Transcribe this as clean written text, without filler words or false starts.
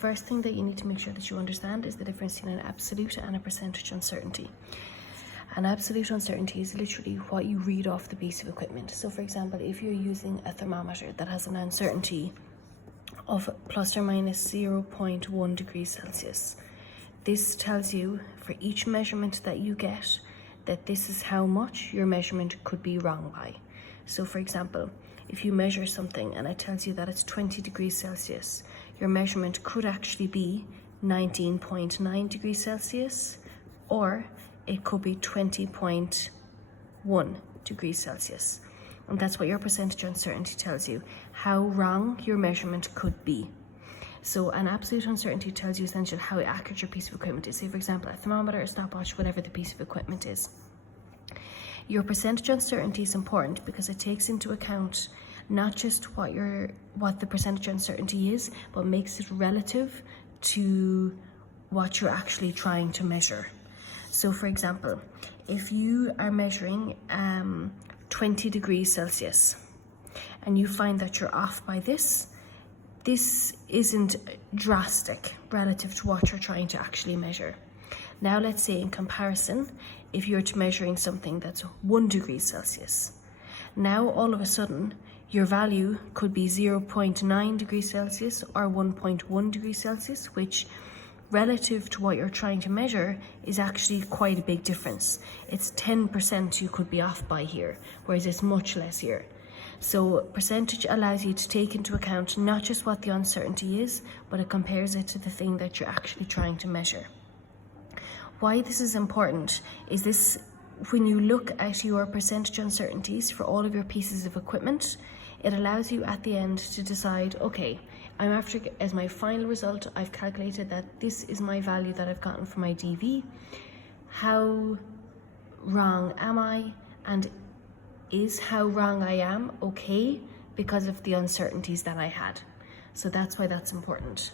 first thing that you need to make sure that you understand is the difference between an absolute and a percentage uncertainty. An absolute uncertainty is literally what you read off the piece of equipment. So for example, if you're using a thermometer that has an uncertainty of plus or minus 0.1 degrees Celsius, this tells you for each measurement that you get that this is how much your measurement could be wrong by. So for example, if you measure something and it tells you that it's 20 degrees Celsius, your measurement could actually be 19.9 degrees Celsius, or it could be 20.1 degrees Celsius. And that's what your percentage uncertainty tells you, how wrong your measurement could be. So an absolute uncertainty tells you essentially how accurate your piece of equipment is. Say for example, a thermometer, a stopwatch, whatever the piece of equipment is. Your percentage uncertainty is important because it takes into account not just what the percentage uncertainty is, but makes it relative to what you're actually trying to measure. So for example, if you are measuring 20 degrees Celsius and you find that you're off by this isn't drastic relative to what you're trying to actually measure. Now let's say in comparison, if you're measuring something that's 1 degree Celsius, now all of a sudden your value could be 0.9 degrees Celsius or 1.1 degrees Celsius, which relative to what you're trying to measure is actually quite a big difference. It's 10% you could be off by here, whereas it's much less here. So percentage allows you to take into account not just what the uncertainty is, but it compares it to the thing that you're actually trying to measure. Why this is important is this: when you look at your percentage uncertainties for all of your pieces of equipment, it allows you at the end to decide, okay, I'm after, as my final result, I've calculated that this is my value that I've gotten for my DV. How wrong am I? And is how wrong I am okay because of the uncertainties that I had? So that's why that's important.